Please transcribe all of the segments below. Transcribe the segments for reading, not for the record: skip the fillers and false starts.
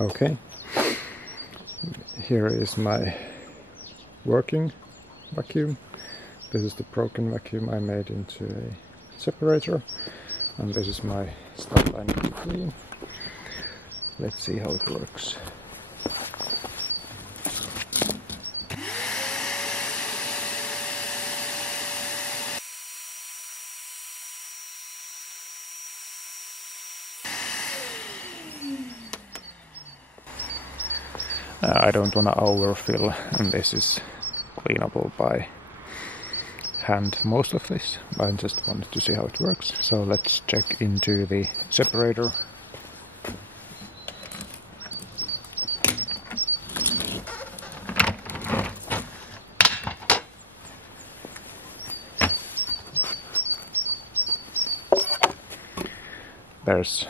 Okay, here is my working vacuum. This is the broken vacuum I made into a separator, and this is my stuff I need to clean. Let's see how it works. I don't want to overfill, and this is cleanable by hand, most of this. I just wanted to see how it works. So let's check into the separator. There's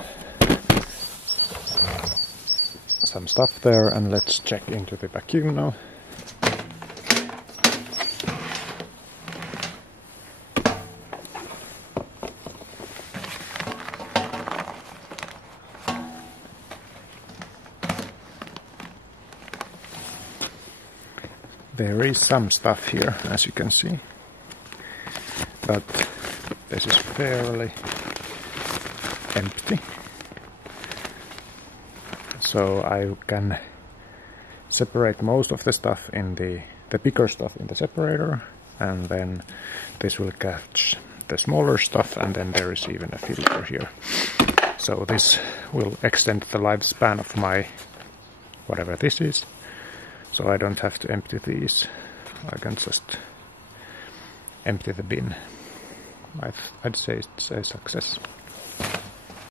some stuff there, and let's check into the vacuum now. There is some stuff here, as you can see, but this is fairly empty. So I can separate most of the stuff in the bigger stuff in the separator, and then this will catch the smaller stuff, and then there is even a filter here. So this will extend the lifespan of my whatever this is. So I don't have to empty these. I can just empty the bin. I'd say it's a success.